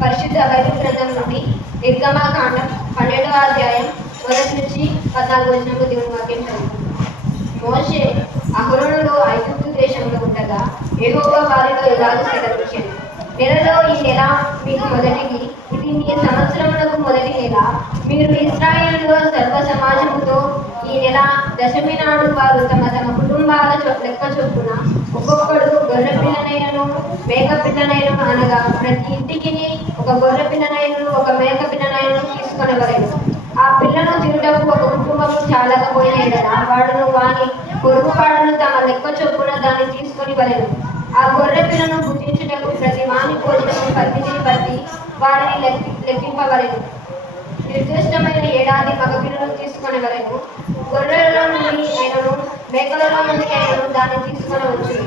పరిశుద్ధ బైబిల్ గ్రంథం నుండి నిర్గమాకాండం 12వ అధ్యాయం 1 నుంచి 14 వచనము దేవుని వాక్యం చదువుతుంది. మోషే అహరోనులు ఐగుప్తు దేశంలో ఉండగా యెహోవా వారితో ఇలాగ సెలవిచ్చెను. నెలలో ఈ నెల మీకు మొదటిది, ఇది మీ సంవత్సరములకు మొదటి నెల. మీరు ఇశ్రాయేలులో సర్వ సమాజముతో ఈ నెల దశమి నాడు వారు తమ తమ కుటుంబాల లెక్క చొప్పున ఒక్కొక్కడు గొర్రె పిల్లనైనను మేక పిల్లనైనను అనగా ప్రతి ఇంటికి ఒక గొర్రె పిల్లనైనను ఒక మేక పిల్లనైనను తీసుకొనవలెను. ఆ పిల్లను తినుటకు ఒక కుటుంబము చాలకపోయిన ఎడల వాడును వాని పొరుగుపాడును తమ లెక్క చొప్పున దాన్ని తీసుకొని వలెను. ఆ గొర్రె పిల్లను గుర్తించుటకు ప్రతి వాని భోజనము పరిమితిని బట్టి వారిని లెక్కింపవలెను. నిర్దిష్టమైన ఏడాది మగపిల్లను తీసుకొనవలెను. గొర్రెలలో నుండి అయినను మేకలలో నుండి అయినను దాన్ని తీసుకొనవచ్చు.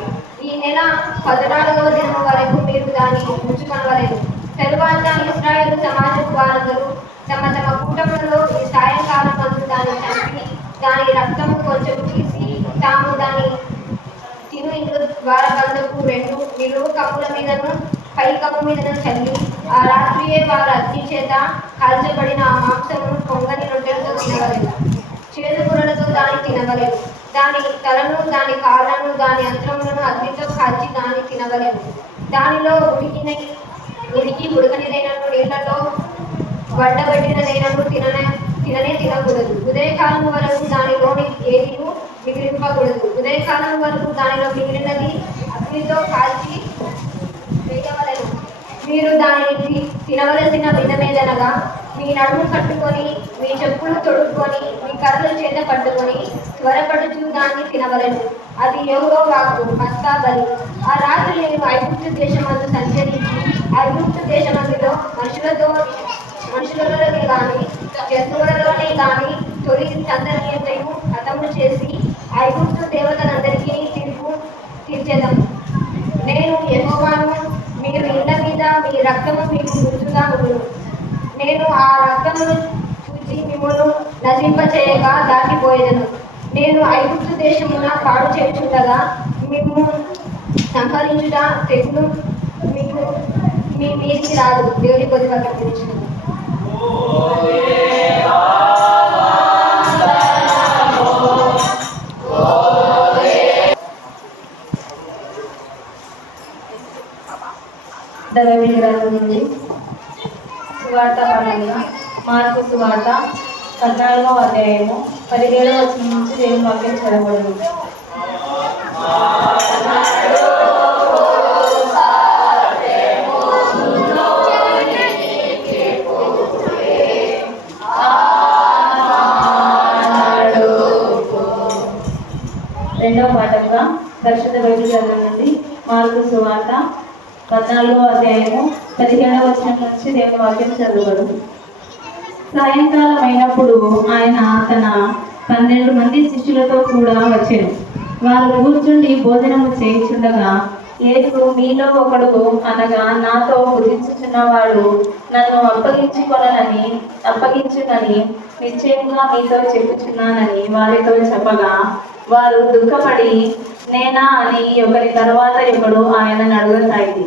ఈ నెల 14వ దినము వరకు మీరు దాన్ని ఉంచుకొనవలెను. తరువాత ఇశ్రాయేలు సమాజపు వారందరూ తమ తమ కూటములలో ఈ సాయంకాలం మందు దాన్ని చంపి దాని రక్తము కొంచెం తీసి తాము దాని తిను ఇండ్లు ద్వారబంధపు 2 నిలువు కప్పుల మీదను పై కప్పు మీదను చల్లి ఆ రాత్రియే వారు అగ్ని చేత కాల్చబడిన ఆ మాంసమును పొంగని రొట్టెలతో తినవలెను. చేదు కూరలతో దాన్ని తినవలెను. దాని తలను దాని కాళ్ళను దాని అంత్రములను అగ్నితో కాల్చి దాన్ని తినవలెను. దానిలో ఉడికి ఉడకనిదైనను నీళ్లలో వడ్డబెట్టినదైనను తినకూడదు. ఉదయకాలం వరకు దానిలోని ఏదియు మిగిలింపకూడదు. ఉదయకాలం వరకు దానిలో మిగిలినది అగ్నితో కాల్చి వేయవలెను. మీరు దానిని తినవలసిన విధమేదనగా మీ నడుము కట్టుకొని మీ చెప్పులు తొడుక్కొని మీ కర్రలు చేత పట్టుకొని త్వరపడుచు దాన్ని తినవలెను. అది యెహోవా వాక్కు పస్కా బలి. ఆ రాత్రి నేను ఐగుప్తు దేశమందు సంచరించి ఐగుప్తు దేశమందులో మనుషులలోనే గాని జంతువులలోనే గాని తొలి సంతతియంతయు హతము చేసి ఐగుప్తు దేవతలందరికీ తీర్పు తీర్చెదను. నేను యెహోవాను. మీరు ఇళ్ళ మీద మీ రక్తము మీకు గుర్తుగా ఉండును. నేను ఆ రక్తమును చూచి మిమ్మును నశింపచేయగా దాటిపోయేదను. నేను ఐగుప్తు దేశమున పాడు చేయుచుండగా మిమ్ము సంహరించుట తెగులు మీకు మీ మీదికి రాదు. దేవుని కొద్ది వాక్యం తెలుసుకుందాం. బైబిల్ గ్రంథం నుండి సువార్త పఠనం. మార్కు సువార్త 14వ అధ్యాయము 17వ వచనం నుంచి దేవుని వాక్యం చదవబడును. రెండవ పాఠంగా పరిశుద్ధ బైబిల్ గ్రంథం నుండి మార్కు సువార్త 14వ అధ్యాయము 17వ వచనం నుంచి దేవుని వాక్యం చదవబడును. సాయంకాలం అయినప్పుడు ఆయన తన 12 మంది శిష్యులతో కూడా వచ్చెను. వారు కూర్చుండి భోజనము చేయుచుండగా యేసు, మీలో ఒకడు అనగా నాతో భుజించుచున్నవాడు నన్ను అప్పగించునని నిశ్చయంగా మీతో చెప్పుచున్నానని వారితో చెప్పగా వారు దుఃఖపడి నేనా అని ఒకరి తర్వాత ఒకడు ఆయనను అడగసాగింది.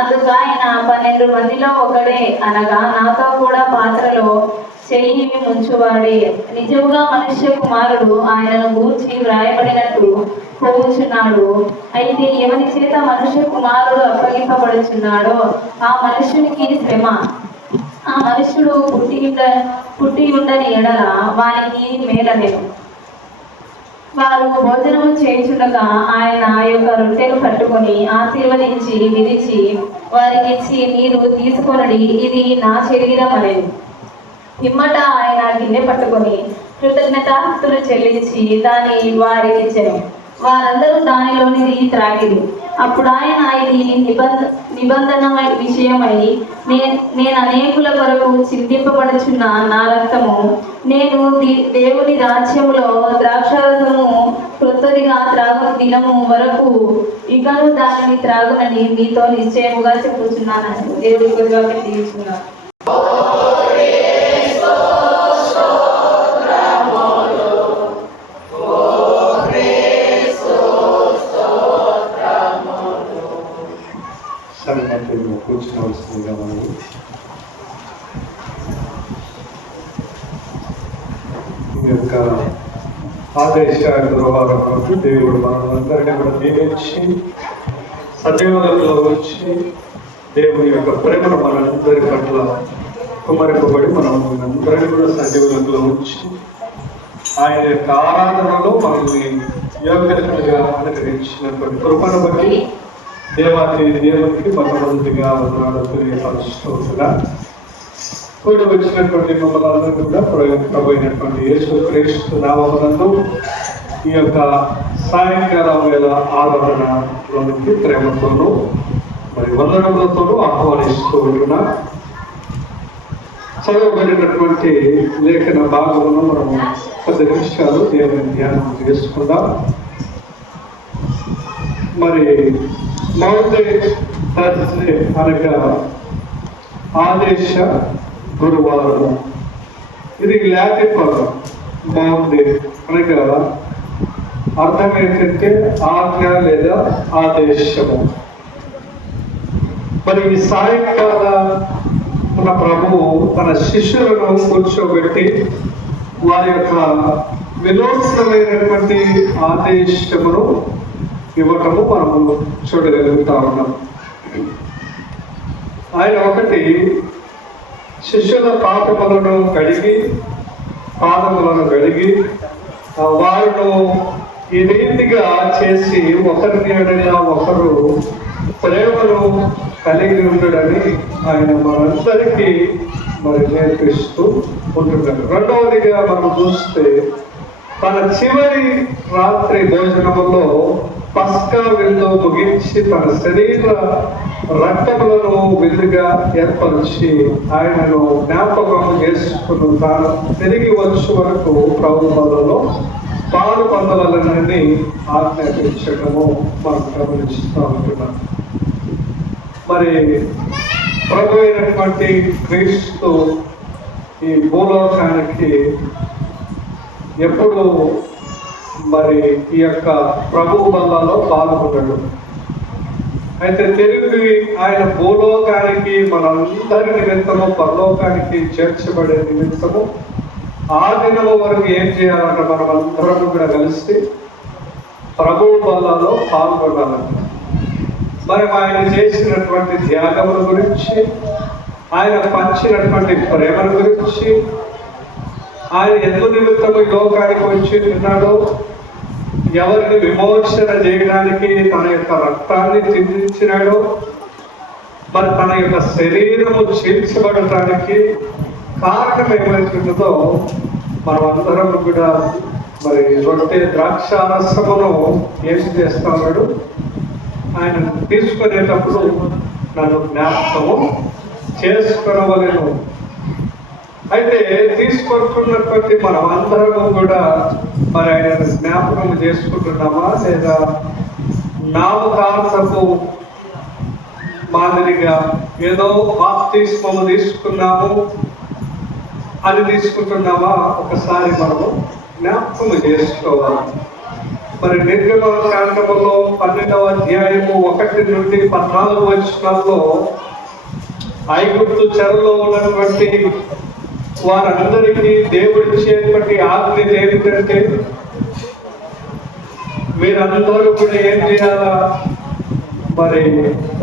అందుకు ఆయన 12 మందిలో ఒకడే అనగా నాతో కూడా పాత్రలో చెయ్యి ముంచువాడే. నిజముగా మనుష్య కుమారుడు ఆయనను గూర్చి వ్రాయబడినట్టు పోవుచున్నాడు. అయితే ఎవరి చేత మనుష్య కుమారుడు అప్పగింపబడుచున్నాడో ఆ మనుష్యునికి శ్రమ. ఆ మనుష్యుడు పుట్టి ఉండని ఎడల వానికి మేలనేను. వారు భోజనము చేయుచుండగా ఆయన యొక్క రొట్టెను పట్టుకొని ఆశీర్వదించి విరిచి వారికిచ్చి, మీరు తీసుకొనడి, ఇది నా శరీరం అనేది. పిమ్మట ఆయన గిన్నె పట్టుకొని కృతజ్ఞతాస్తుతులు చెల్లించి దాన్ని వారికిచ్చెను. వారందరూ దానిలోనిది త్రాగిరి. అప్పుడు ఆయన, ఇది నిబంధన విషయమై నేను అనేకుల కొరకు చిందింపబడుచున్న నా రక్తము. నేను దేవుని రాజ్యములో ద్రాక్షారసము క్రొత్తదిగా త్రాగు దినము వరకు ఇకను దానిని త్రాగునని మీతో నిశ్చయముగా చెప్పుచున్నానని దేవుడి కొద్దిగా తీర్చున్నాను. Sampai వాక్యం కూర్చోవలసిందిగా మనం ఈ యొక్క ఆదేశ గృహాలకు దేవుడు మనందరినీ కూడా దీవించి సజీవులలో వచ్చి దేవుని యొక్క ప్రేమను మనందరి పట్ల కుమరింపబడి మనం అందరినీ కూడా సజీవులలో ఉంచి ఆయన యొక్క ఆరాధనలో మనల్ని యోగ్యతలుగా అనుగ్రహించినటువంటి కృపను బట్టి దేవునికి మొట్టమొదటిగా తెలియపరుస్తుండగా కూడి వచ్చినటువంటి మమ్మల్ని అందరూ కూడా ప్రయోజనమైనటువంటి యేసుక్రీస్తు నామమునందు ఈ యొక్క సాయంకాలం వేళ ఆరాధనలోనికి ప్రేమతోనూ మరి వందనములతోనూ ఆహ్వానిస్తూ ఉంటున్నా. చదవబడినటువంటి లేఖన భాగమును మనము 10 నిమిషాలు దేవుని ధ్యానం చేసుకుందాం. మరి మౌంటే థర్స్డే అనగా ఆదేశ గురువారము. ఇది లాటిన్ పదం. మౌంటే అనగా అర్థం ఏంటంటే ఆజ్ఞ లేదా ఆదేశము. మరి ఈ సాయంకాల మన ప్రభువు తన శిష్యులను కూర్చోబెట్టి వారి యొక్క వినూత్నమైనటువంటి ఆదేశమును ఇవ్వటము మనము చూడగలుగుతా ఉన్నాం. ఆయన ఒకటి శిష్యుల పాదములను కడిగి వారిను ఈ రీతిగా చేసి ఒకరిని ఎడలా ఒకరు ప్రేమను కలిగి ఉండడని ఆయన మనందరికీ మరి నేర్పిస్తూ ఉంటున్నాడు. రెండవదిగా మనం చూస్తే తన చివరి రాత్రి భోజనములో పస్కా విందు ముగించి తన శరీర రక్తములను విందుగా ఏర్పరిచి ఆయనను జ్ఞాపకం చేసుకుని తాను తిరిగి వచ్చే వరకు ప్రభువులలో పాలు పొందవలనని ఆజ్ఞాపించడము మనం గమనిస్తూ ఉంటున్నాం. మరి ప్రభు అయినటువంటి క్రీస్తు ఈ భూలోకానికి ఎప్పుడు మరి ఈ యొక్క ప్రభు బల్లలో పాల్గొన్నాడు. అయితే తిరిగి ఆయన భూలోకానికి మనందరి నిమిత్తము పరలోకానికి చేర్చబడే నిమిత్తము ఆ దినము వరకు ఏం చేయాలంటే మనం అందరం కూడా కలిసి ప్రభు బల్లలో పాల్గొనాలంట. మరి ఆయన చేసినటువంటి త్యాగముల గురించి, ఆయన పంచినటువంటి ప్రేమల గురించి, ఆయన ఎందు నిమిత్తము ఈ లోకానికి వచ్చి ఉన్నాడో, ఎవరిని విమోచన చేయడానికి తన యొక్క రక్తాన్ని చిందించినాడో, మరి తన యొక్క శరీరము చీల్చబడటానికి కారణం ఏమవుతుందో మనం అందరం కూడా మరి రొట్టె ద్రాక్షారసమును ఏం చేస్తా ఉన్నాడు, ఆయన తీసుకునేటప్పుడు నన్ను జ్ఞాపకము చేసుకునవలెను. అయితే తీసుకుంటున్నటువంటి మనం అందరము కూడా మరి ఆయన జ్ఞాపకం చేసుకుంటున్నామా లేదా నామకార్థపు మాదిరిగా ఏదో బాప్తిస్మము తీసుకున్నాము అది తీసుకుంటున్నామా ఒకసారి మనము జ్ఞాపకము చేసుకోవాలి. మరి నిర్గమకాండములో 12వ అధ్యాయము 1 నుండి 14 వచనాల్లో ఐగుప్తు చెరలో ఉన్నటువంటి వారందరికీ దేవుడు ఇచ్చేటువంటి ఆజ్ఞ ఏమిటంటే, మీరందరూ కూడా ఏం చేయాలా, మరి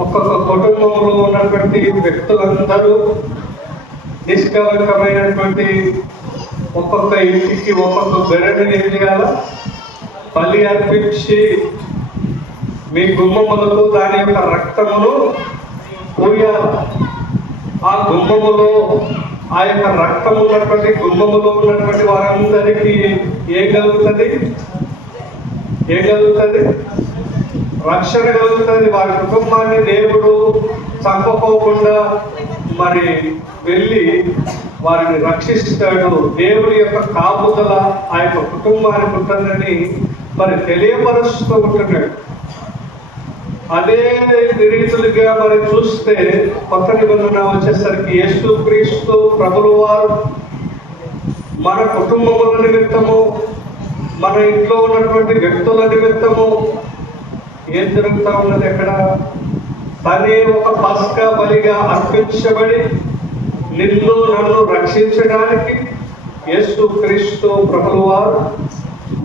ఒక్కొక్క కుటుంబంలో ఉన్నటువంటి వ్యక్తులందరూ నిష్కలంకమైనటువంటి ఒక్కొక్క ఇంటికి ఒక్కొక్క బెరడుని ఏం చేయాలా, బలి అర్పించి మీ గుమ్మములకు దాని యొక్క రక్తమును పూయాల. ఆ గుమ్మములో ఆ యొక్క రక్తం ఉన్నటువంటి గుమ్మములో ఉన్నటువంటి వారందరికీ ఏం కలుగుతుంది, రక్షణ కలుగుతుంది. వారి కుటుంబాన్ని దేవుడు చంపకోకుండా మరి వెళ్ళి వారిని రక్షిస్తాడు. దేవుడి యొక్క కాపుదల ఆ యొక్క కుటుంబానికి ఉంటుందని మరి తెలియపరుస్తూ ఉంటున్నాడు. అదే రీతులుగా మరి చూస్తే కొత్త నిబంధన వచ్చేసరికి యేసుక్రీస్తు ప్రభుల వారు మన కుటుంబముల నిమిత్తము, మన ఇంట్లో ఉన్నటువంటి వ్యక్తుల నిమిత్తము ఏం జరుగుతూ ఉన్నది, ఎక్కడ తనే ఒక పస్కా బలిగా అర్పించబడి నిన్ను నన్ను రక్షించడానికి యేసు క్రీస్తు ప్రభుల వారు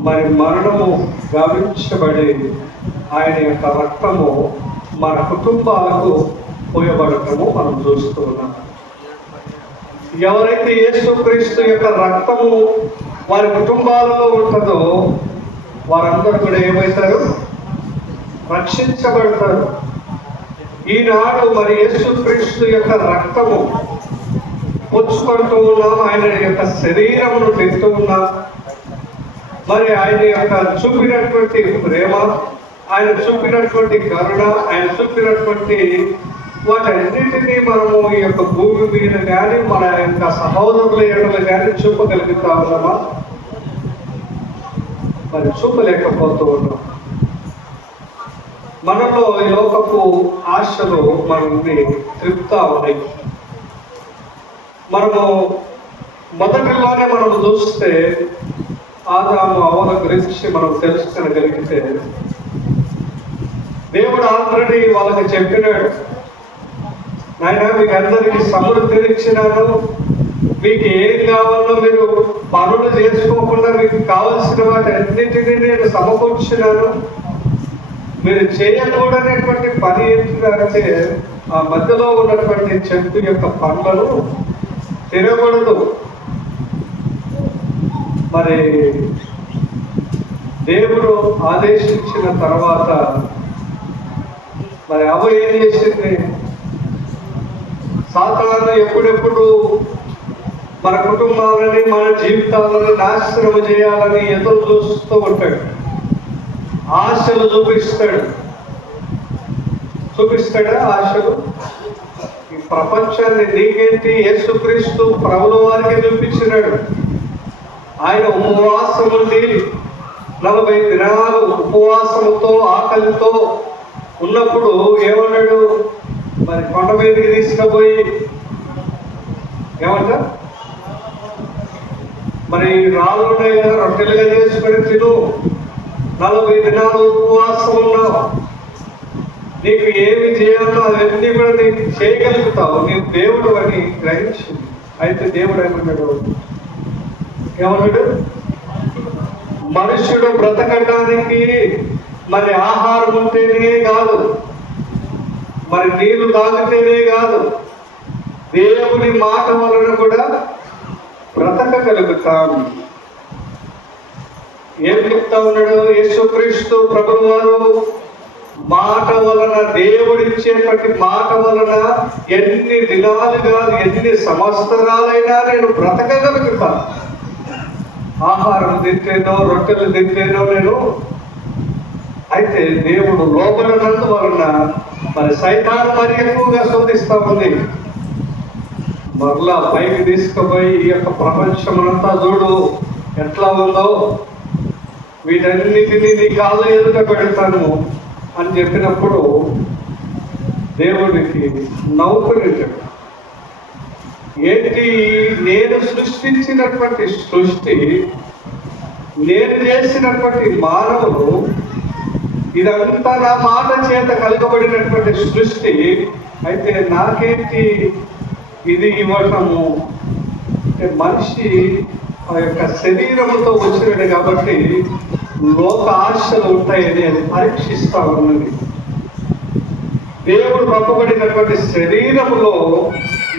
మరి మరణము గావించబడి ఆయన యొక్క రక్తము మన కుటుంబాలకు పోయబడటము మనం చూస్తూ ఉన్నాం. ఎవరైతే యేసు క్రీస్తు యొక్క రక్తము వారి కుటుంబాలలో ఉంటుందో వారందరూ కూడా ఏమవుతారు? రక్షించబడతారు. ఈనాడు మరి యేసు క్రీస్తు యొక్క రక్తము పుచ్చుకుంటూ ఉన్నాం, ఆయన యొక్క శరీరమును తింటూ ఉన్నాం. మరి ఆయన యొక్క చూపినటువంటి ప్రేమ, ఆయన చూపినటువంటి కరుణ, ఆయన చూపినటువంటి వాటన్నిటినీ మనము ఈ యొక్క భూమి మీద కానీ మన యొక్క సహోదరుల ఎడలు కానీ చూపగలుగుతా ఉన్నామా? మరి చూపలేకపోతూ ఉన్నాం. మనలో ఈ లోకపు ఆశలు మనల్ని త్రిపుతా ఉన్నాయి. మనము మొదటిలోనే మనం చూస్తే ఆదాము అవ్వల గురించి మనం తెలుసుకొనగలిగితే దేవుడు ఆల్రెడీ వాళ్ళకి చెప్పినాడు, నాయన మీకు అందరికీ సమృద్ధిని ఇచ్చినాను, మీకు ఏం కావాలో మీరు పనులు చేసుకోకుండా మీకు కావలసిన వాటి అన్నిటినీ నేను సమకూర్చినాను. మీరు చేయకూడనటువంటి పని ఏంటంటే ఆ మధ్యలో ఉన్నటువంటి చెట్టు యొక్క పండ్లను తినకూడదు. మరి దేవుడు ఆదేశించిన తర్వాత మరి అవ్వ ఏం చేసింది? సాతాను ఎప్పుడెప్పుడు మన కుటుంబాలని మన జీవితాలని నాశనం చేయాలని ఎదురు చూస్తూ ఉంటాడు. ఆశలు చూపిస్తాడా? ఆశలు ఈ ప్రపంచాన్ని నీకేంటి యేసుక్రీస్తు ప్రభుల వారికి చూపించినాడు. ఆయన ఉపవాసం ఉండి 40 దినాలు ఉపవాసముతో ఆకలితో ఉన్నప్పుడు ఏమన్నాడు? మరి కొండ మీదకి తీసుకుపోయి ఏమంట, మరి రాళ్ళు రొట్టెలుగా చేసుకొని తిను, 40 దినాలు ఉపవాసం ఉన్నావు, నీకు ఏమి చేయాలో అవన్నీ కూడా నీకు చేయగలుగుతావు, నీవు దేవుడు అని గ్రహించింది. అయితే దేవుడు ఏమన్నాడు? మనుష్యుడు బ్రతకడానికి మరి ఆహారం ఉంటేనే కాదు, మరి నీళ్లు తాగితేనే కాదు, దేవుని మాట వలన కూడా బ్రతకగలుగుతాం. ఏం చెప్తా ఉన్నాడు యేసుక్రీస్తు ప్రభువు వారు? మాట వలన, దేవుడిచ్చేటువంటి మాట వలన ఎన్ని దినాలు కాదు, ఎన్ని సంవత్సరాలైనా నేను బ్రతకగలుగుతాను. ఆహారం తింటేనో రొట్టెలు తింటేనో నేను. అయితే దేవుడు లోబడినందు వలన మరి సైతాను మరి ఎక్కువగా శోధిస్తా ఉంది. మరలా పైకి తీసుకుపోయి ఈ యొక్క ప్రపంచమంతా చూడు ఎట్లా ఉందో, వీటన్నిటినీ నీ కాళ్ళ ఎదుట పెడతాను అని చెప్పినప్పుడు దేవుడికి నవ్వుకునేటాడు. ఏంటి? నేను సృష్టించినటువంటి సృష్టి, నేను చేసినటువంటి మానవులు, ఇదంతా నా మాట చేత కలగబడినటువంటి సృష్టి, అయితే నాకేంటి ఇది ఇవ్వటము? అంటే మనిషి ఆ యొక్క శరీరముతో వచ్చినాడు కాబట్టి లోక ఆశలు ఉంటాయని అది పరీక్షిస్తా ఉన్నది. దేవుడు పంపబడినటువంటి శరీరములో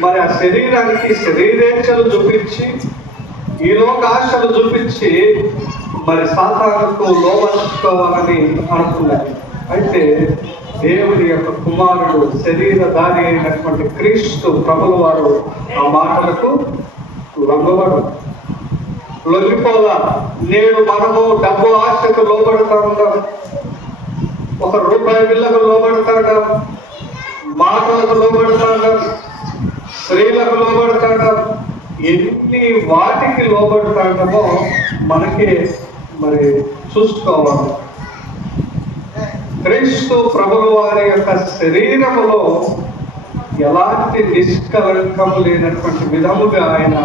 మరి ఆ శరీరానికి శరీరేచ్ఛలు చూపించి, ఈ లోక ఆశలు చూపించి మరి సాతానుకు లోబడుకోవాలని అనుకున్నది. అయితే దేవుడి యొక్క కుమారుడు శరీరధారి అయినటువంటి క్రీస్తు ప్రభుల వారు ఆ మాటలకు లొంగిపోలా. నేడు మనము డబ్బు ఆశకు లోబడుతూ ఉంటాం, ₹1 బిల్లకు లోబడుతూ ఉంటాం, మాటలకు లోబడుతూ ఉంటాం, స్త్రీలకు లోబడుతూ ఉంటాం. ఎన్ని వాటికి లోబడుతూ ఉంటామో మనకే మరి చూసుకోవాలి. క్రీస్తు ప్రభుల వారి యొక్క శరీరములో ఎలాంటి నిష్కలంకం లేనటువంటి విధముగా ఆయన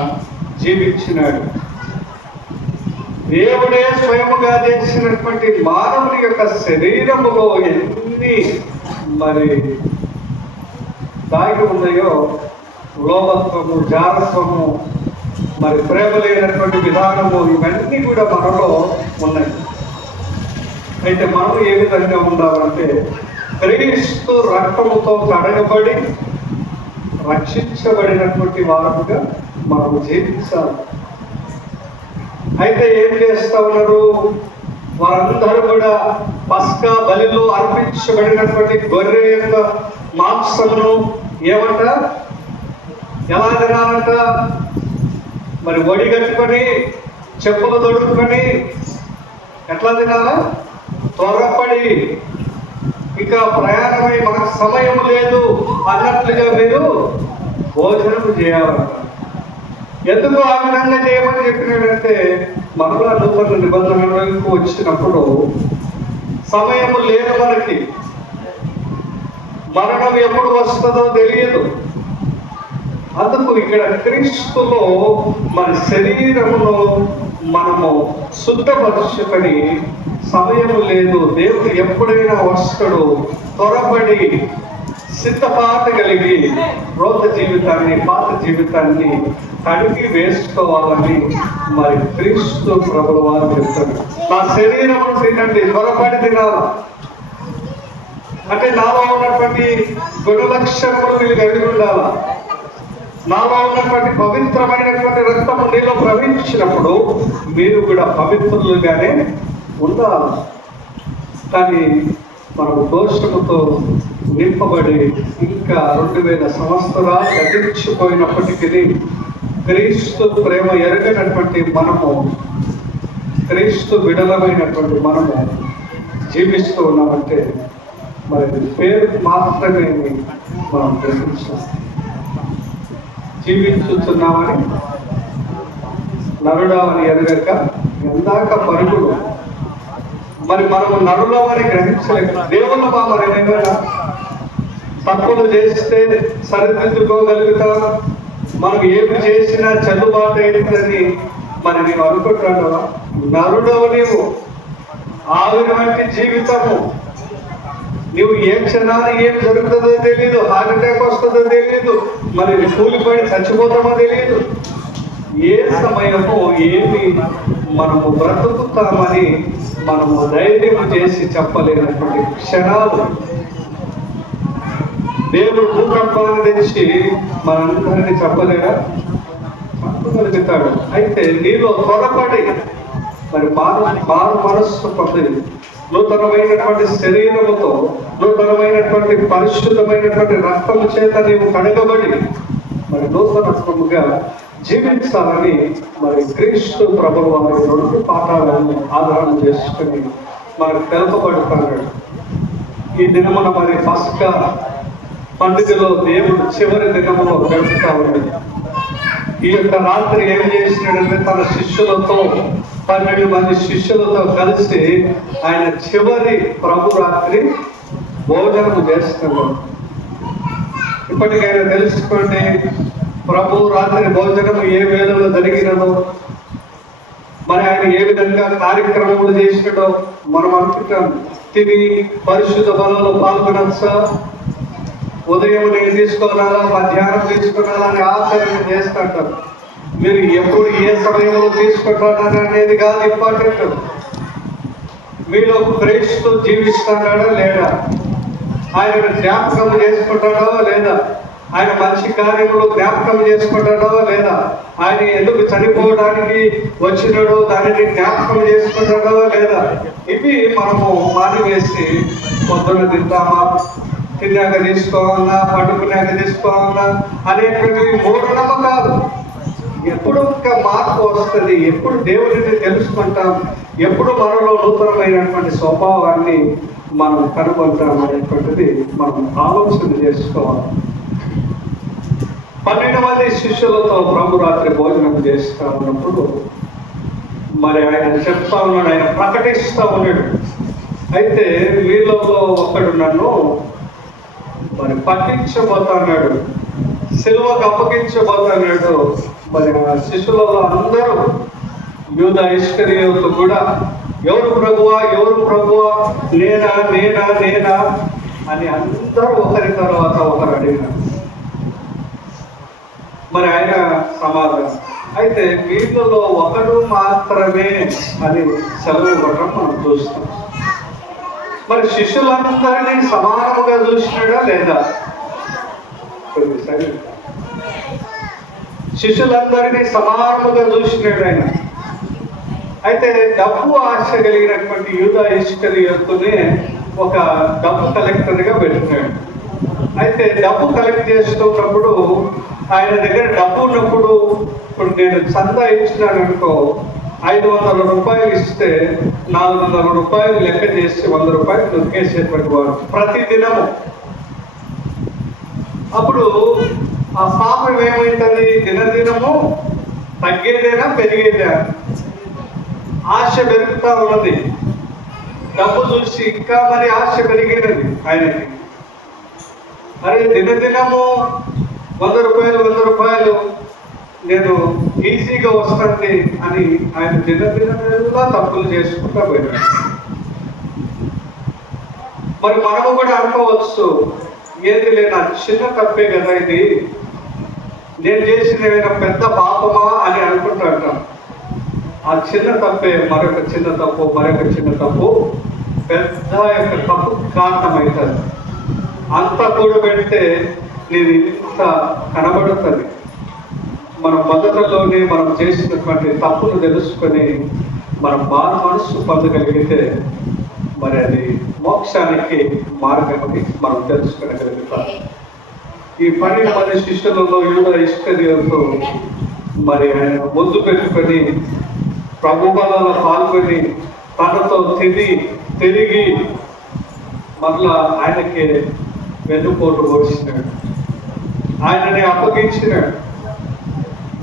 జీవించినాడు. దేవుడే స్వయముగా చేసినటువంటి మానవుని యొక్క శరీరములో ఎన్ని మరి దాగి ఉన్నాయో లోభత్వము, జారత్వము, మరి ప్రేమ లేనటువంటి విధానము, ఇవన్నీ కూడా మనలో ఉన్నాయి. అయితే మనం ఏ విధంగా ఉండాలంటే క్రీస్తు రక్తముతో కడగబడి రక్షించబడినటువంటి వారుగా మనం జీవించాలి. అయితే ఏం చేస్తా ఉన్నారు వారందరూ కూడా పస్కా బలిలో అర్పించబడినటువంటి గొర్రె యొక్క మాంసమును ఏమంట ఎలా తినాలంట? మరి ఒడి కట్టుకొని చెప్పులు తొడుక్కొని ఎట్లా తినాలా? త్వరపడి, ఇక ప్రయాణమై మనకు సమయం లేదు అన్నట్లుగా మీరు భోజనం చేయాలంట. ఎందుకు ఆ విధంగా చేయమని చెప్పినాడంటే మరలా నూతన నిబంధనలకు వచ్చినప్పుడు సమయం లేదు, మనకి మరణం ఎప్పుడు వస్తుందో తెలియదు. అందుకు ఇక్కడ క్రీస్తులో మన శరీరమును మనము శుద్ధపరుచుకొని సమయం లేదు, దేవుడు ఎప్పుడైనా వస్తాడు, త్వరపడి సిద్ధపాటు కలిగి రోత జీవితాన్ని, పాత జీవితాన్ని కడిగి వేసుకోవాలని మరి క్రీస్తు ప్రభుల వారు చెప్తారు. నా శరీరమును తినండి, త్వరపడి తినాల అంటే నాలో ఉన్నటువంటి గుణలక్షణములు మీరు కలిగి ఉండాలా. నాలో ఉన్నటువంటి పవిత్రమైనటువంటి రక్తము నీలో ప్రవహించినప్పుడు మీరు కూడా పవిత్రులుగానే ఉండాలి. కానీ మనము దోషముతో నింపబడి ఇంకా 2000 సంవత్సరాలు గతించిపోయినప్పటికీ క్రీస్తు ప్రేమ ఎరగనటువంటి మనము, క్రీస్తు విడలమైనటువంటి మనము జీవిస్తూ ఉన్నామంటే మరి పేరు మాత్రమే మనం గ్రహించాలి. జీవించుతున్నామని నరుడామని ఎరగక ఎందాక పరుగులు. మరి మనము నరులమని గ్రహించలేక దేవుళ్ళమా మరి ఏమైనా తప్పులు చేస్తే సరిదిద్దుకోగలుగుతాం, మనం ఏమి చేసినా చెల్లుబాటు అయిందని మరి నీవు అనుకుంటున్నావా? నరుడవు నీవు, ఆవిరి వంటి జీవితము. నువ్వు ఏ క్షణాన్ని ఏం జరుగుతుందో తెలియదు, హార్ట్ అటాక్ వస్తుందో తెలియదు, మరి కూలిపోయి చచ్చిపోతామో తెలియదు. ఏ సమయము ఏమి మనము బ్రతుకుతామని మనము ధైర్యం చేసి చెప్పలేనటువంటి క్షణాలు. దేవుడు భూకంపాన్ని తెచ్చి మనందరినీ చెప్పలేరా? చెప్పగలుగుతాడు. అయితే నీలో త్వరపడి మరి మారు మనస్సు పొంది నూతనమైనటువంటి శరీరముతో, నూతనమైనటువంటి పరిశుద్ధమైనటువంటి రక్తము చేత నీవు కడగబడి మరి నూతనత్వముగా జీవించాలని మరి క్రీస్తు ప్రభువు వారి 2 పాఠాలను ఆధారం చేసుకుని మనకు తెలుపబడుతున్నాడు. ఈ దినమున మరి పస్కా పండుగలో దేవుడు చివరి దినములో గడుపుతా ఉన్నాడు. ఈ యొక్క రాత్రి ఏం చేసినాడంటే తన శిష్యులతో 12 మంది శిష్యులతో కలిసి ఆయన చివరి ప్రభు రాత్రి భోజనం చేస్తున్నాడు. ఇప్పటికైనా తెలుసుకోండి, ప్రభు రాత్రి భోజనం ఏ వేళలో జరిగినదో, మరి ఆయన ఏ విధంగా కార్యక్రమములు చేసినడో మనం అనుకుంటాం. తిని పరిశుద్ధ బలంలో పాల్గొనొచ్చా, ఉదయం నేను తీసుకోవాలా, మధ్యాహ్నం తీసుకోవాలా అని ఆచరణ చేస్తుంటారు. మీరు ఎప్పుడు ఏ సమయంలో తీసుకుంటున్నారు అనేది కాదు ఇంపార్టెంట్. మీలో క్రీస్తు జీవిస్తున్నాడా లేదా, ఆయన జ్ఞాపకం చేసుకుంటాడో లేదా, ఆయన మంచి కార్యములు జ్ఞాపకం చేసుకుంటాడో లేదా, ఆయన ఎందుకు చనిపోవడానికి వచ్చినాడో దానిని జ్ఞాపకం చేసుకుంటాడో లేదా, ఇవి మనము మానివేసి పొద్దున తింటామా, తిన్నాక తీసుకోవాలా, పడుకున్నాక తీసుకోవాలా అనేటువంటివి మూఢనమ్మకాలు. ఎప్పుడు ఇంకా మార్పు వస్తుంది, ఎప్పుడు దేవుడిని తెలుసుకుంటాం, ఎప్పుడు మనలో నూతనమైనటువంటి స్వభావాన్ని మనం కనుగొంటాం అనేటువంటిది మనం ఆలోచన చేసుకోవాలి. 12 మంది శిష్యులతో ప్రభు రాత్రి భోజనం చేస్తూ ఉన్నప్పుడు మరి ఆయన చెప్తా ఉన్నాడు, ఆయన ప్రకటిస్తూ ఉన్నాడు. అయితే వీళ్ళలో ఒకడు నన్ను మరి పట్టించబోతున్నాడు, సిలువకు అప్పగించబోతున్నాడు. మరి ఆ శిష్యులలో అందరూ యూద ఇస్కరియోతు కూడా ఎవరు ప్రభువా, ఎవరు ప్రభువా, నేనా నేనా నేనా అని అందరూ ఒకరి తర్వాత ఒకరు అడిగినారు. సమాధానం. అయితే వీళ్ళలో ఒకడు మాత్రమే అని సెలవు ఇవ్వడం మనం చూస్తాం. మరి శిష్యులందరినీ సమానముగా చూసినాడా లేదా? కొద్దిసారి శిష్యులందరినీ సమానముగా చూసినాడు ఆయన. అయితే డబ్బు ఆశ కలిగినటువంటి యూదా ఇస్కరియోతునే ఒక డబ్బు కలెక్టర్గా పెట్టినాడు. అయితే డబ్బు కలెక్ట్ చేస్తున్నప్పుడు ఆయన దగ్గర డబ్బు ఉన్నప్పుడు, ఇప్పుడు నేను చందా ఇచ్చినాను అనుకో, 500 రూపాయలు ఇస్తే 400 రూపాయలు లెక్క చేసి 100 రూపాయలు దొరికేసేటువంటి వాడు ప్రతి దినము. అప్పుడు ఆ పాపం ఏమైతుంది? దినదినము తగ్గేదేనా పెరిగేదా? ఆశ పెరుగుతా ఉన్నది. డబ్బు చూసి ఇంకా మరి ఆశ పెరిగినది ఆయనకి. అరే దినదినము 100 రూపాయలు నేను ఈజీగా వస్తుంది అని ఆయన దినదినలా తప్పులు చేసుకుంటా పోయినాడు. మరి మనము కూడా అనుకోవచ్చు, ఏది లేనా చిన్న తప్పే కదా ఇది, నేను చేసిన ఏమైనా పెద్ద పాపమా అని అనుకుంటూ అంటాం. ఆ చిన్న తప్పే మరొక చిన్న తప్పు, మరొక చిన్న తప్పు పెద్ద యొక్క తప్పు కారణమవుతుంది. అంతా కూడా పెడితే నేను ఇంత కనబడుతుంది. మన మొదటలోనే మనం చేసినటువంటి తప్పును తెలుసుకొని మనం బాగా మనసు పొందగలిగితే మరి అది మోక్షానికి మార్గమని మనం తెలుసుకొనగలుగుతాం. ఈ 12 మంది శిష్యులలో యూదా ఇస్కరియోతు మరి ఆయన ముందు పెట్టుకొని ప్రభు బలలో పాల్గొని తనతో తిరిగి మరలా ఆయనకి వెన్నుపోటు ఓడిచినాడు. ఆయనని అప్పగించినాడు.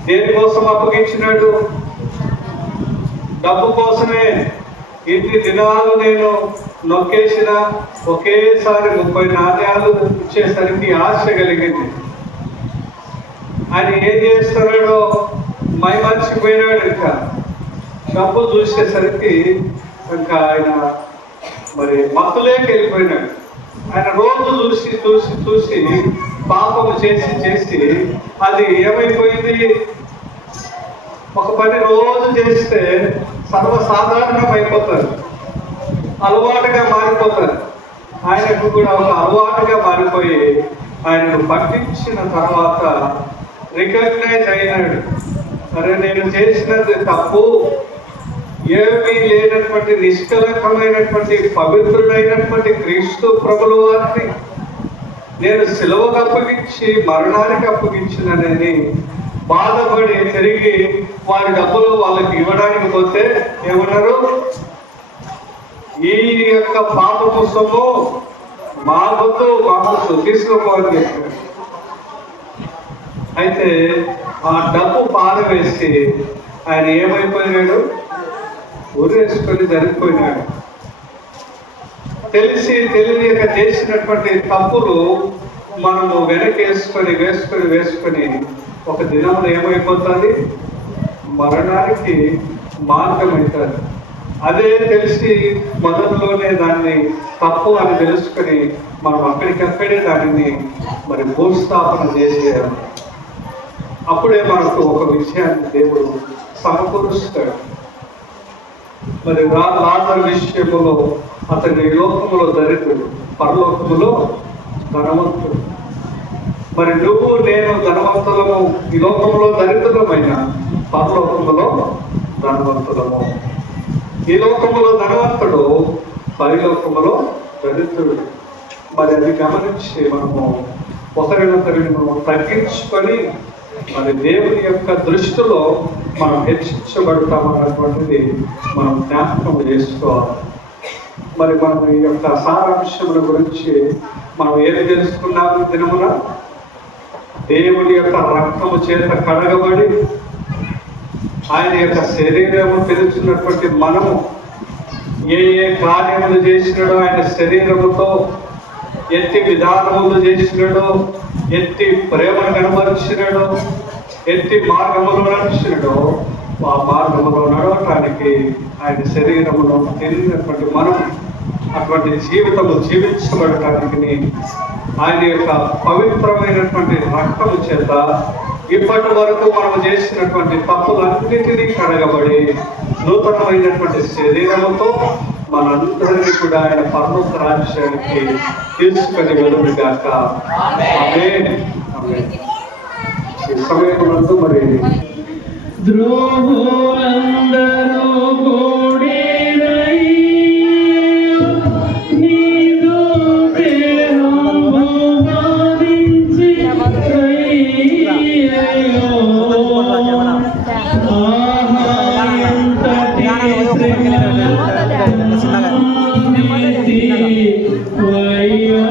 దేనికోసం అప్పగించినాడు? డబ్బు కోసమే. ఇన్ని దినాలు నేను నొక్కేసిన ఒకేసారి 30 నాణ్యాలు ఇచ్చేసరికి ఆశ కలిగింది. ఆయన ఏం చేస్తున్నాడో మైమర్చిపోయినాడు. ఇంకా డబ్బు చూసేసరికి ఇంకా ఆయన మరి మత్తులేకి వెళ్ళిపోయినాడు. ఆయన రోజు చూసి పాపము చేసి అది ఏమైపోయింది? ఒక పని రోజు చేస్తే సర్వసాధారణం అయిపోతారు, అలవాటుగా మారిపోతారు. ఆయనకు కూడా ఒక అలవాటుగా మారిపోయి ఆయనను పట్టించిన తర్వాత రికగ్నైజ్ అయినాడు. అరే నేను చేసినది తప్పు, ఏమీ లేనటువంటి నిష్కలంకమైనటువంటి పవిత్రుడైనటువంటి క్రీస్తు ప్రభుల వారిని నేను సిలువకు అప్పగించి మరణానికి అప్పగించినని బాధపడి తిరిగి వారి డబ్బులు వాళ్ళకి ఇవ్వడానికి పోతే ఏమన్నారు? ఈ యొక్క పాపము సొమ్ము మా వద్దు, మాకు తీసుకోపోవాలని చెప్పారు. అయితే ఆ డబ్బు పారవేసి ఆయన ఏమైపోయినాడు? ఊరేసుకొని జరిగిపోయినాడు. తెలియక చేసినటువంటి తప్పులు మనము వేసుకొని ఒక దినంలో ఏమైపోతుంది? మరణానికి మార్గం అవుతుంది. అదే తెలిసి మొదట్లోనే దాన్ని తప్పు అని తెలుసుకొని మనం అక్కడికక్కడే దానిని మరి భూస్థాపన చేసేయాలి. అప్పుడే మనకు ఒక విషయాన్ని దేవుడు సమకూరుస్తాడు. మరి లాజరు విషయంలో అతని లోకములో దరిద్రుడు, పరలోకములో ధనవంతుడు. మరి నువ్వు నేను ధనవంతులము, ఈ లోకంలో దరిద్రులమైన పరలోకములో ధనవంతులము. ఈ లోకములో ధనవంతుడు, పరిలోకములో దరిద్రుడు. మరి అది గమనించి మనము ఒకరినొకరిని మనం తగ్గించుకొని మరి దేవుని యొక్క దృష్టిలో మనం హెచ్చించబడతామన్నటువంటిది మనం జ్ఞాపకం చేసుకోవాలి. మరి మనం ఈ యొక్క సారాంశముల గురించి మనం ఏది తెలుసుకున్నాము? దినమున దేవుని యొక్క రక్తము చేత కడగబడి ఆయన యొక్క శరీరము తెలుసున్నటువంటి మనము ఏ కార్యములు చేసినాడో ఆయన శరీరముతో, ఎట్టి విధానములు చేసినాడో, ఎట్టి ప్రేమను కనబరిచినాడో, ఎట్టి మార్గములో నడిచినాడో ఆ మార్గములో నడవటానికి ఆయన శరీరములో తెలియనటువంటి మనం అటువంటి జీవితము జీవించబడటానికి ఆయన యొక్క పవిత్రమైనటువంటి రక్తము చేత ఇప్పటి వరకు మనం చేసినటువంటి తప్పులన్నిటినీ కడగబడి నూతనమైనటువంటి శరీరముతో మనందరినీ కూడా ఆయన పరలోక రాజ్యానికి తీసుకొని వెలుగుగాక. ఆమేన్. ఆమేన్. ఈ సమయంలో మరి ద్రోహులందరూ కూడిరై నీదు పేరును వాదించి అయ్యో ఆహా ఎంతటి శ్రమనిధి అయ్యో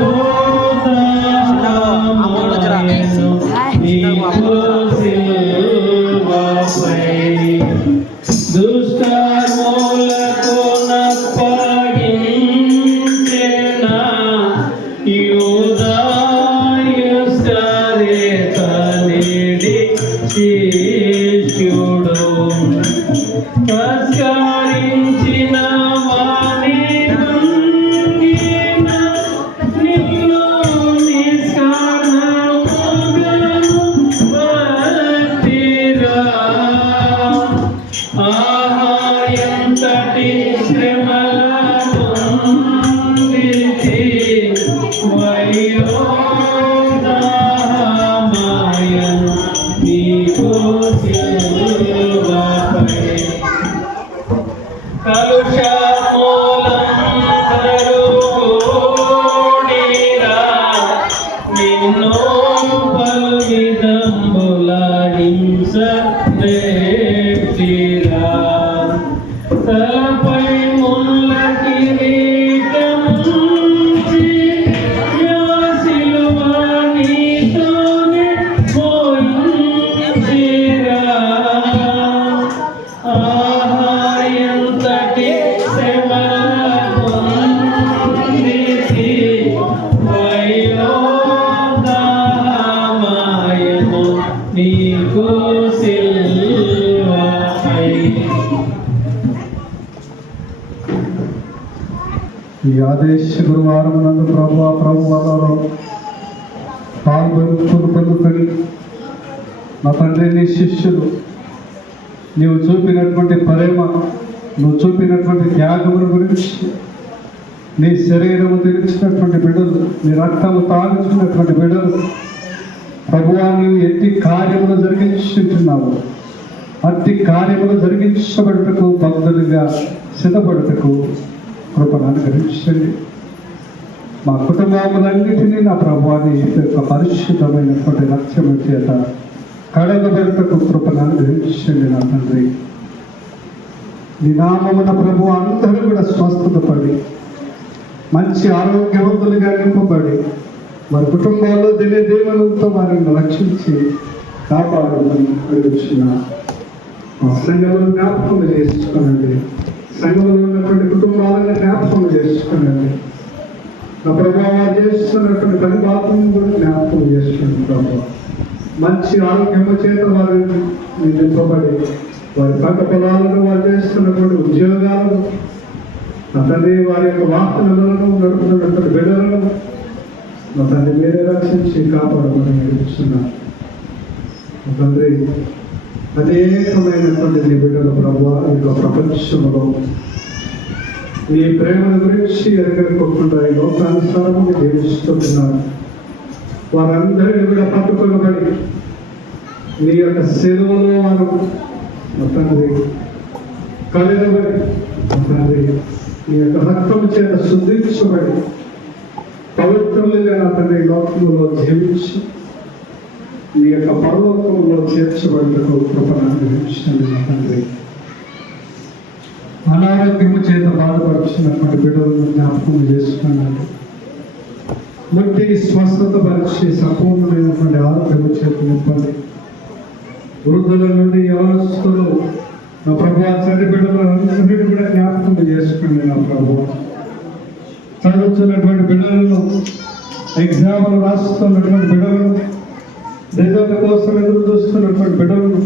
దామాయను నీకు దుష్టములకు నప్పగించిన యూదాయుస్కరేతనిడి శిష్యుడు తస్కరించిన వాని భంగిన నిన్ను నిష్కారణముగను భక్తిరా. ఆహా ఎంతటి శ్రమలనుందితి వయ్యో దాహమాయను నీకు సిలువపై. కలుషమూలందరూ కూడిరా నిన్ను పలు విధంబుల హింస రేపిరా. తలపై ముళ్ళ కిరీటముంచి యా సిలువ నీతోనే మోయించిరా. ఆహా ఎంతటి శ్రమలనుందితి వయ్యో దామాయను నీకు సిలువపై. ఈ ఆదేశ గురువారం నందు ప్రభువాలలో పొందుకొని నా తండ్రి నీ శిష్యులు నీవు చూపినటువంటి ప్రేమ, నువ్వు చూపినటువంటి త్యాగముల గురించి, నీ శరీరము తెలిసినటువంటి బిడ్డలు, నీ రక్తము తాగుతున్నటువంటి బిడ్డలు ప్రభువా నీవు ఎట్టి కార్యములు జరిగించుతున్నావు. అట్టి కార్యములు జరిగించబడుటకు భక్తులుగా సిద్ధపడుటకు కృపను అనుగ్రహించండి. మా కుటుంబములన్నిటినీ నా ప్రభువాని యొక్క పరిశుద్ధమైనటువంటి లక్ష్యము చేత కడగబెట్టకు కృపను అనుగ్రహించండి నా తండ్రి. నీ నామమున ప్రభు అందరూ కూడా స్వస్థత పడి మంచి ఆరోగ్యవంతులుగా నింపబడి వారి కుటుంబాల్లో దినే దేవులతో వారిని రక్షించి కాపాడమని అడుగుతున్న మా సంఘములను జ్ఞాపకం చేసుకోనండి. సంఘంలో ఉన్నటువంటి కుటుంబాలను జ్ఞాపకం చేసుకోనండి. నా ప్రభావం చేస్తున్నటువంటి పని బాధ్యతను కూడా జ్ఞాపకం చేసుకోండి ప్రభావ. మంచి ఆరోగ్యము చేత వారిని నింపబడి వారి పంట పొలాలను వారు చేస్తున్నటువంటి ఉద్యోగాలను నా తండ్రి వారి యొక్క వాహనాలను నడుపుతున్నటువంటి బిడ్డలను నా తండ్రి మీరే రక్షించి కాపాడమని అడుగుతున్నాను. నా తండ్రి అనేకమైనటువంటి నీ బిడ్డల ప్రభావ ఈ యొక్క ప్రపంచంలో నీ ప్రేమల గురించి ఎరగనుకోకుండా ఈ లోకానుసారము జీవిస్తున్నారు. వారందరినీ కూడా పట్టుకొనబడి నీ యొక్క సెలవులో వారు నా తండ్రి కలిగబడి నా తండ్రి నీ యొక్క రక్తము చేత శుద్ధించబడి పవిత్రులుగా నా తండ్రి లోకంలో జీవించి నీ యొక్క పరలోకంలో చేర్చబడుటకు కృపను అనుగ్రహించండి నా తండ్రి. అనారోగ్యము చేత బాధపడుతున్నటువంటి బిడ్డలను జ్ఞాపకం చేసుకున్నాను. ముట్టి స్వస్థత పరిచి సంపూర్ణమైనటువంటి ఆరోగ్యము చేత నింపండి. వృద్ధుల నుండి యవనస్తులు నా ప్రభువా చంటి బిడ్డలందరినీ కూడా జ్ఞాపకం చేసుకోండి నా ప్రభువా. చదువుతున్నటువంటి బిడ్డలను, ఎగ్జామ్లు రాస్తున్నటువంటి బిడ్డలను, రిజల్ట్ కోసం ఎదురు చూస్తున్నటువంటి బిడ్డలను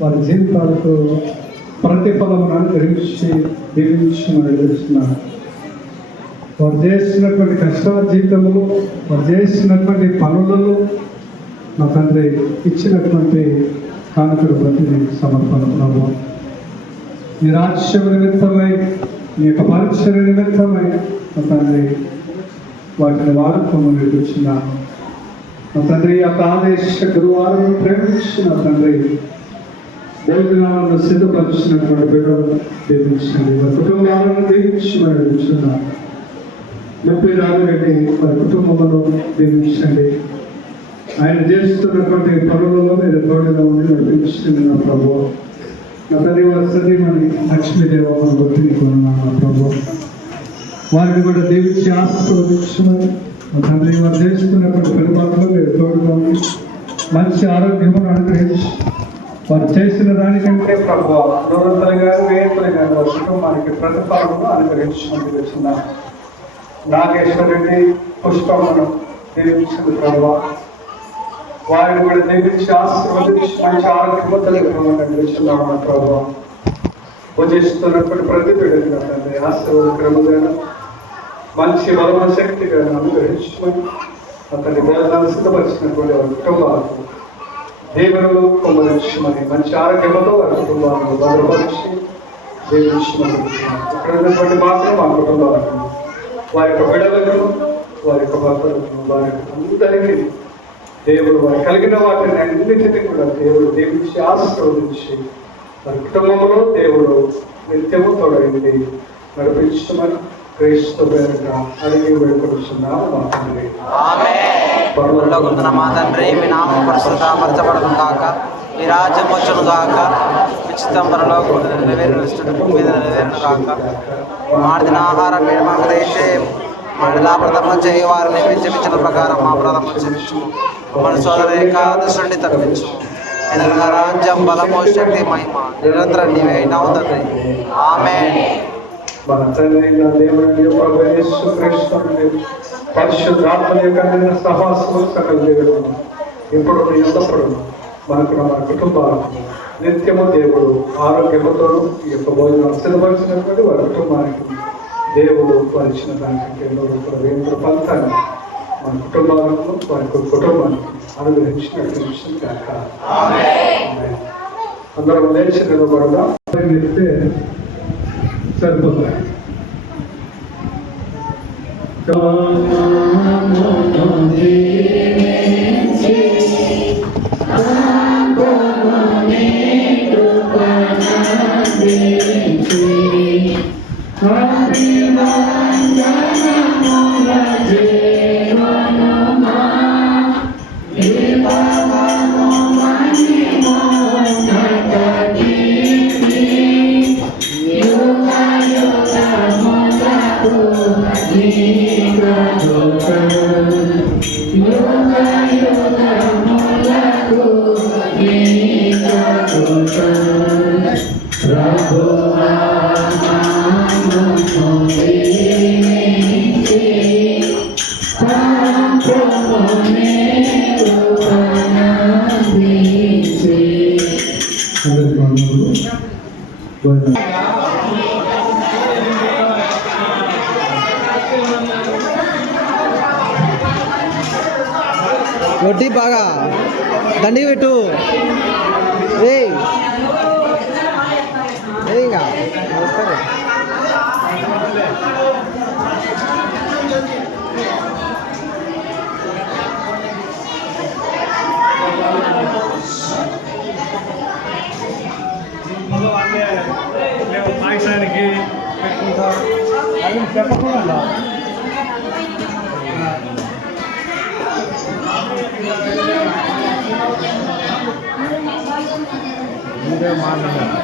వారి జీవితాలకు ప్రతిఫలమును అనుగ్రహించి దీవించమని తెలుస్తున్నాను. వారు చేసినటువంటి కష్ట జీవితంలో, వారు చేసినటువంటి పనులలో మా తండ్రి ఇచ్చినటువంటి కానుకలు బట్టి నీకు సమర్పణ ప్రభు. నీ రాజ్యం నిమిత్తమై, నీ యొక్క పరిచర్య నిమిత్తమై మా తండ్రి వాటిని వాడుకోమని కూర్చున్నాను. మా తండ్రి యొక్క ఆదేశ గురువారం ప్రేమించిన తండ్రి భోజనాలను సిద్ధపరిచినటువంటి బిడ్డలను దీవించండి. వారి కుటుంబాలను దీవించమని కూర్చున్నాను. ముప్పై రాజులకి వారి కుటుంబంలో దీవించండి. ఆయన చేస్తున్నటువంటి పనులలో మీరు తోడుగా ఉండి నడిపించండి నా ప్రభు. నా తండ్రి వారి సతీమణి లక్ష్మీదేవమ్మను గుర్తిని కొన్నాను నా ప్రభు. వారిని కూడా దీవించి ఆశీర్వదించమని మా తండ్రి వారు చేస్తున్నటువంటి పరిపాలనలో మీరు తోడుగా ఉండి మంచి ఆరోగ్యమును అనుగ్రహించి వారు చేసిన దానికంటే ప్రభు నూరంతలుగా వేయంతలుగా వారి కుటుంబానికి ప్రతిఫలమును అనుగ్రహించమని తెలుస్తున్నాను. నాగేశ్వరుడి పుష్పమును దీవించింది ప్రభు. వారిని కూడా దీవించి ఆశీర్వదించి మంచి ఆరోగ్యమును తెలుస్తున్నాము ప్రభు. పూజిస్తున్నప్పుడు ప్రతి బిడ్డగా తండ్రి ఆశీర్వదకరముగా మంచి బలమైన శక్తిగా అనుగ్రహించుకొని అతని భోజనాలు సిద్ధపరిచినటువంటి వారి కుటుంబాలకు దేవుడు కుమ్మరించమని మంచి ఆరోగ్యంతో వారి కుటుంబాలను భద్రపరిచి దీవించమని ఇక్కడ ఉన్నటువంటి మాత్రం మా కుటుంబాలకు, వారి యొక్క బిడ్డలకు, వారి యొక్క భర్తలకు, వారి అందరికీ దేవుడు వారు కలిగిన వాటిని అన్నింటినీ కూడా దేవుడు దీవించి ఆశీర్వదించి వారి కుటుంబంలో దేవుడు నిత్యము తోడైంది నడిపించమని క్రీస్తు పేరుట అడిగి వేడుకొనుచున్నాము మా తండ్రి. పరలోకమందున మా తండ్రి, మీ నామం పరిశుద్ధపరచబడును గాక, మీ రాజ్యం వచ్చును గాక, మీ చిత్తం పరలోకమందు నెరవేరును భూమి మీద నెరవేరును గాక. మాడిన ఆహారం మీరు మాకు దయచేయము, మా ప్రథమ చేయి వారిని విజ్ఞపించిన ప్రకారం మా ప్రథమ క్షమించు, మన సోదరేక దుష్టుని తప్పించు. ఎందుకంటే రాజ్యం, బలము, శక్తి, మహిమ నిరంతరం నీవే అయినావు తండ్రి. ఆమేన్. మన తండ్రి దేవుని యొక్క యేసుక్రీస్తు పరిశుద్ధాత్మ యొక్క సహవాసము సకల దేవుడు ఇప్పుడు ఎల్లప్పుడూ మనకు మన కుటుంబాలకు నిత్యము దేవుడు ఆరోగ్యముతో ఈ యొక్క భోజనం సిద్ధపరిచినటువంటి వారి కుటుంబానికి దేవుడు పరిచిన దానికి ఎన్నో ఫలితాన్ని మన కుటుంబాలకు వారి కుటుంబానికి అనుగ్రహించినట్టు విషయం కాక. అందరం లేచి నిలబడగా సరిపోతాయి. వడ్డీ బాగా దండి పెట్టు. ఇంకా వస్తారు. పాయసానికి పెట్టుకుంటాం అది చెప్పకుండా మీరే మాట్లాడారు.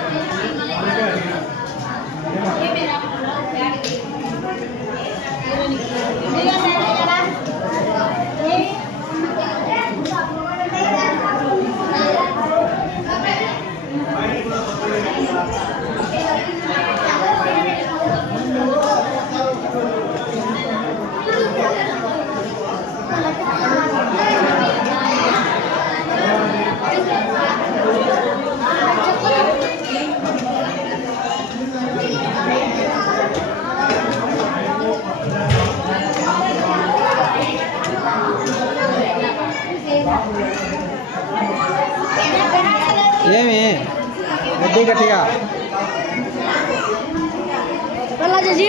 ఏమి గట్టి గట్టిగా చేసి